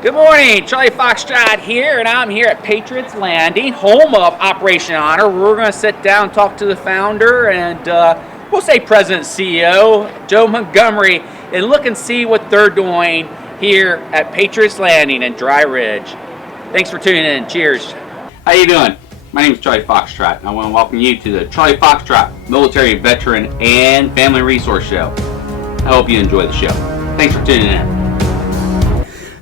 Good morning, Charlie Foxtrot here, and I'm here at Patriots Landing, home of Operation Honor. We're going to sit down and talk to the founder and we'll say President CEO, Joe Montgomery, and look and see what they're doing here at Patriots Landing in Dry Ridge. Thanks for tuning in. Cheers. How you doing? My name is Charlie Foxtrot, and I want to welcome you to the Charlie Foxtrot Military Veteran and Family Resource Show. I hope you enjoy the show. Thanks for tuning in.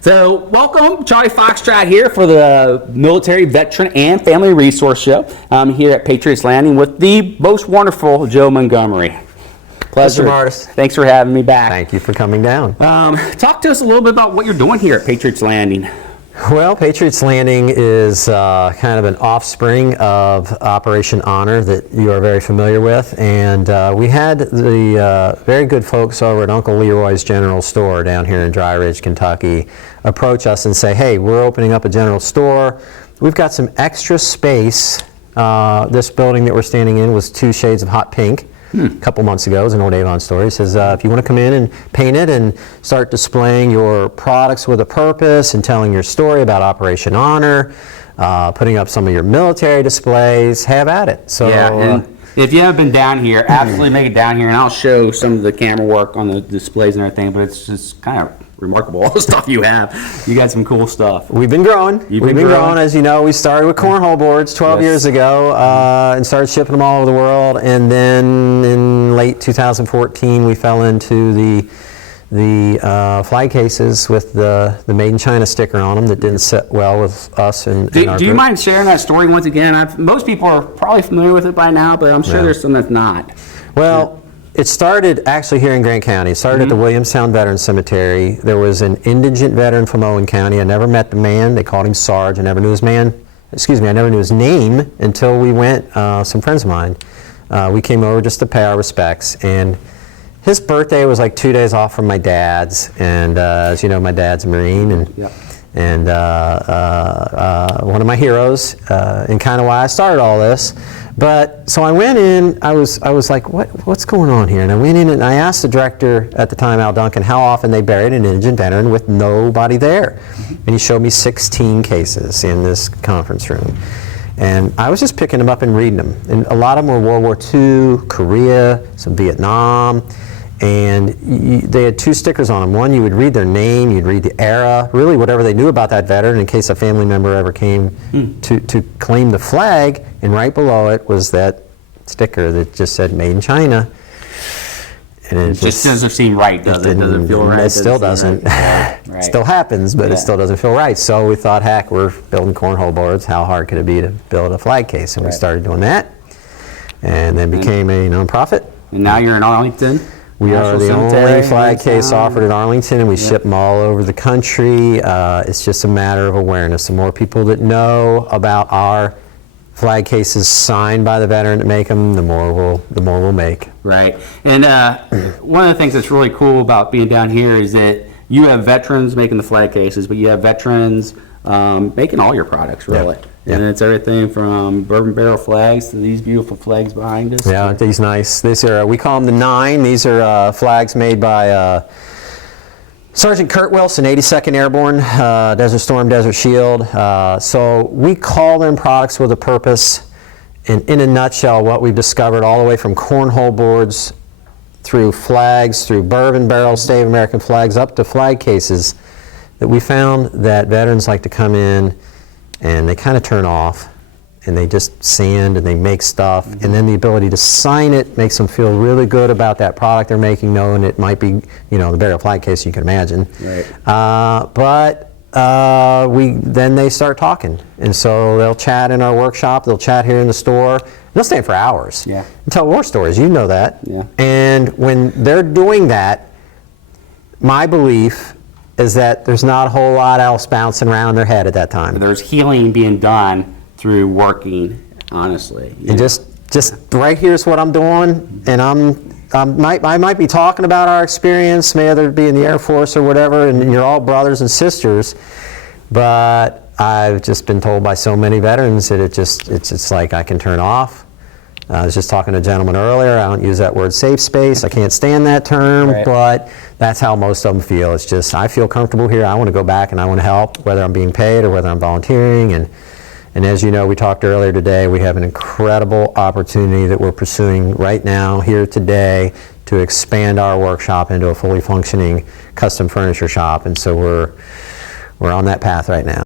So, welcome, Charlie Foxtrot here for the Military Veteran and Family Resource Show. I'm here at Patriots Landing with the most wonderful Joe Montgomery. Pleasure. Mr. Martis. Thanks for having me back. Thank you for coming down. Talk to us a little bit about what you're doing here at Patriots Landing. Well, Patriots Landing is kind of an offspring of Operation Honor that you are very familiar with. And we had the very good folks over at Uncle Leroy's General Store down here in Dry Ridge, Kentucky, approach us and say, hey, we're opening up a general store. We've got some extra space. This building that we're standing in was 2 shades of hot pink. A couple months ago. It was an old Avon story. He says, if you want to come in and paint it and start displaying your products with a purpose and telling your story about Operation Honor, putting up some of your military displays, have at it. So, yeah, and if you haven't been down here, absolutely make it down here, and I'll show some of the camera work on the displays and everything, but it's just kind of remarkable, all the stuff you have. You got some cool stuff. We've been growing. We've been growing. As you know, we started with cornhole boards 12 years ago and started shipping them all over the world. And then in late 2014, we fell into the flag cases with the Made in China sticker on them that didn't sit well with us. And do you mind sharing that story once again? Most people are probably familiar with it by now, but I'm sure there's some that's not. Well, it started actually here in Grant County. It started at the Williamstown Veterans Cemetery. There was an indigent veteran from Owen County. I never met the man. They called him Sarge. I never knew his name until we went, some friends of mine. We came over just to pay our respects. And his birthday was like 2 days off from my dad's. And as you know, my dad's a Marine. And one of my heroes, and kind of why I started all this. But so I went in. I was like, what's going on here? And I went in and I asked the director at the time, Al Duncan, how often they buried an indigent veteran with nobody there. And he showed me 16 cases in this conference room. And I was just picking them up and reading them. And a lot of them were World War II, Korea, some Vietnam. And they had 2 stickers on them. One, you would read their name, you'd read the era, really whatever they knew about that veteran in case a family member ever came to claim the flag. And right below it was that sticker that just said Made in China. And it just doesn't seem right, does it? Doesn't feel right. It still doesn't. Right. It still happens, but it still doesn't feel right. So we thought, heck, we're building cornhole boards. How hard could it be to build a flag case? And we started doing that. And then became a nonprofit. And now you're in Arlington? We are the only flag case offered in Arlington, and we ship them all over the country. It's just a matter of awareness. The more people that know about our flag cases signed by the veteran to make them, the more we'll make. Right. And one of the things that's really cool about being down here is that you have veterans making the flag cases, but you have veterans making all your products, really. And it's everything from bourbon barrel flags to these beautiful flags behind us. Yeah, aren't these nice? These are, we call them the 9. These are flags made by Sergeant Kurt Wilson, 82nd Airborne, Desert Storm, Desert Shield. So we call them products with a purpose. And in a nutshell, what we've discovered all the way from cornhole boards through flags, through bourbon barrel, State of American flags, up to flag cases, that we found that veterans like to come in and they kind of turn off and they just sand and they make stuff, and then the ability to sign it makes them feel really good about that product they're making, knowing it might be, the burial flag case you can imagine. Right. But then they start talking, and so they'll chat in our workshop, they'll chat here in the store, they'll stay for hours and tell war stories. You know that. And when they're doing that, my belief is that there's not a whole lot else bouncing around in their head at that time. There's healing being done through working, honestly. And just right here's what I'm doing, and I might be talking about our experience, whether it be in the Air Force or whatever, and you're all brothers and sisters, but I've just been told by so many veterans that it's like I can turn off. I was just talking to a gentleman earlier. I don't use that word safe space. I can't stand that term, but that's how most of them feel. It's just, I feel comfortable here. I want to go back and I want to help, whether I'm being paid or whether I'm volunteering. And as you know, we talked earlier today, we have an incredible opportunity that we're pursuing right now, here today, to expand our workshop into a fully functioning custom furniture shop. And so we're on that path right now.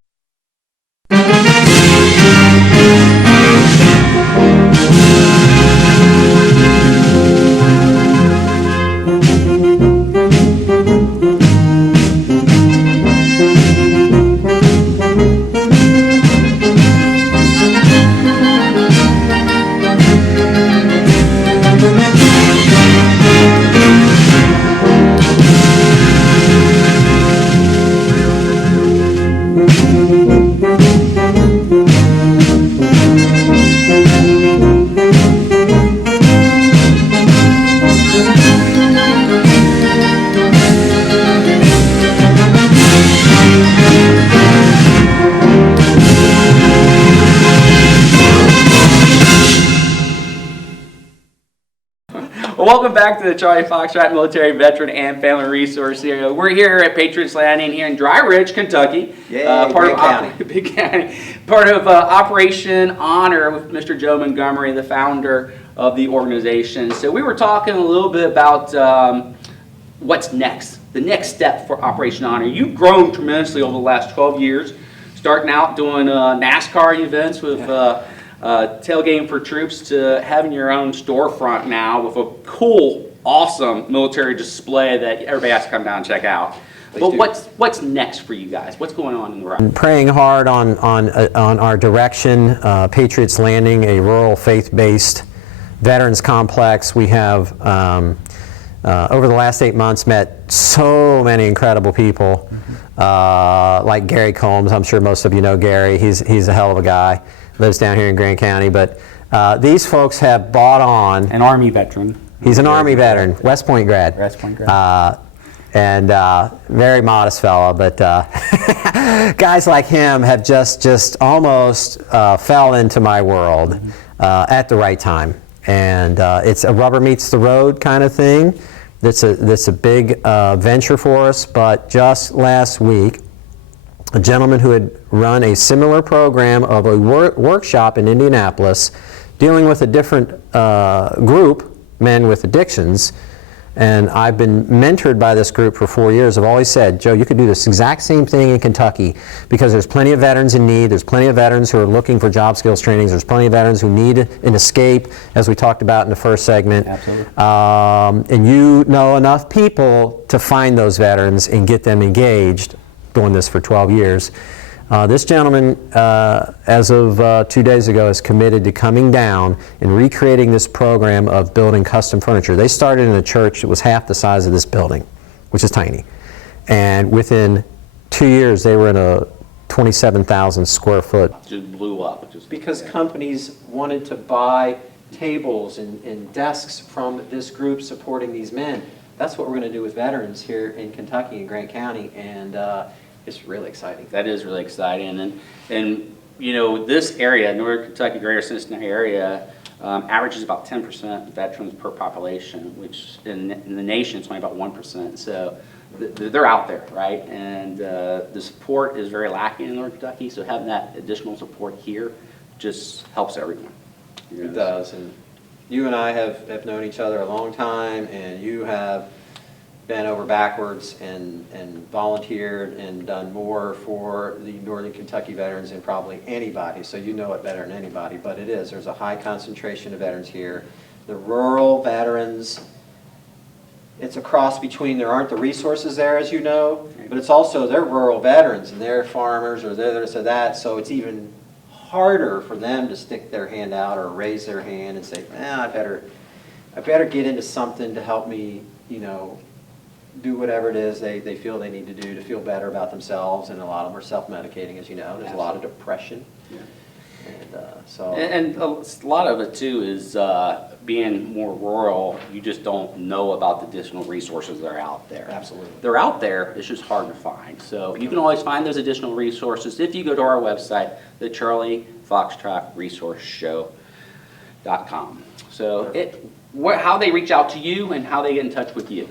Welcome back to the Charlie Foxtrot Military Veteran and Family Resource Area. We're here at Patriots Landing here in Dry Ridge, Kentucky. Yay, part big of County. Part of Operation Honor with Mr. Joe Montgomery, the founder of the organization. So we were talking a little bit about what's next, the next step for Operation Honor. You've grown tremendously over the last 12 years, starting out doing NASCAR events with tailgating for troops to having your own storefront now with a cool, awesome military display that everybody has to come down and check out. But what's next for you guys? What's going on in the route? Praying hard on our direction. Patriots Landing, a rural faith-based veterans complex. We have over the last 8 months met so many incredible people, like Gary Combs. I'm sure most of you know Gary. He's a hell of a guy. Lives down here in Grant County, but these folks have bought on. An Army veteran. He's an Army veteran, West Point grad. West Point grad. And very modest fellow, but guys like him have just almost fell into my world at the right time. And it's a rubber meets the road kind of thing. That's a big venture for us, but just last week, a gentleman who had run a similar program of a workshop in Indianapolis dealing with a different group, men with addictions, and I've been mentored by this group for 4 years. I've always said, Joe, you could do this exact same thing in Kentucky because there's plenty of veterans in need, there's plenty of veterans who are looking for job skills trainings, there's plenty of veterans who need an escape, as we talked about in the first segment. Absolutely. And you know enough people to find those veterans and get them engaged. Doing this for 12 years. This gentleman, as of 2 days ago, is committed to coming down and recreating this program of building custom furniture. They started in a church that was half the size of this building, which is tiny. And within 2 years, they were in a 27,000 square foot. Just blew up. Because companies wanted to buy tables and desks from this group supporting these men. That's what we're going to do with veterans here in Kentucky and Grant County, and it's really exciting. That is really exciting, and you know, this area, Northern Kentucky, Greater Cincinnati area, averages about 10% veterans per population, which in the nation it's only about 1%. So they're out there, right? And the support is very lacking in Northern Kentucky. So having that additional support here just helps everyone. It does, and you and I have known each other a long time, and you have bent over backwards and volunteered and done more for the Northern Kentucky veterans than probably anybody, so you know it better than anybody, but it is. There's a high concentration of veterans here. The rural veterans, it's a cross between, there aren't the resources there, as you know, but it's also, they're rural veterans, and they're farmers, or they're this or that, so it's even harder for them to stick their hand out or raise their hand and say, I better get into something to help me, you know, do whatever it is they feel they need to do to feel better about themselves, and a lot of them are self-medicating, as you know. There's a lot of depression. Yeah. And a lot of it too is being more rural, you just don't know about the additional resources that are out there. Absolutely. They're out there, it's just hard to find. So you can always find those additional resources if you go to our website, the Charlie Foxtrot Resource Show.com. So how they reach out to you and how they get in touch with you.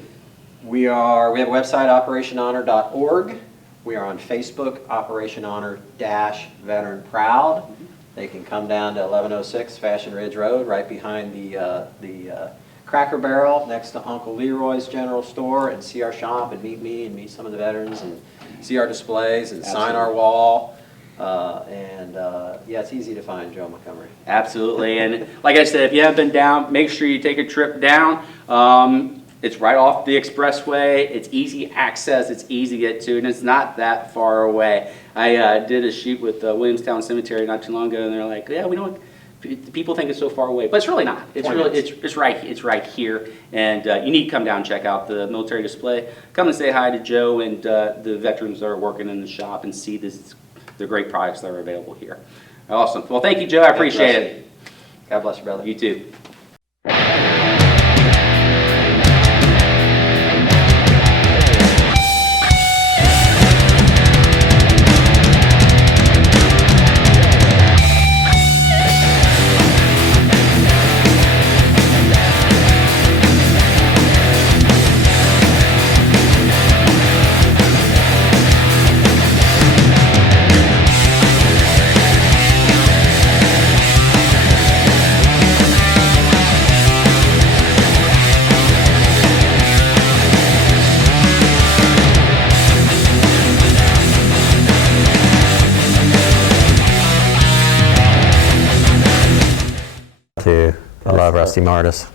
We have a website, operationhonor.org. We are on Facebook, Operation Honor-Veteran Proud. They can come down to 1106 Fashion Ridge Road, right behind the Cracker Barrel, next to Uncle Leroy's General Store, and see our shop and meet me and meet some of the veterans and see our displays and sign our wall. Yeah, it's easy to find Joe Montgomery. Absolutely, and like I said, if you haven't been down, make sure you take a trip down. It's right off the expressway. It's easy access. It's easy to get to, and it's not that far away. I did a shoot with Williamstown Cemetery not too long ago, and they're like, "Yeah, we don't." People think it's so far away, but it's really not. It's really it's right here, and you need to come down and check out the military display. Come and say hi to Joe and the veterans that are working in the shop, and see the great products that are available here. Awesome. Well, thank you, Joe. I appreciate it. God bless you, brother. You too. I love Rusty Martis.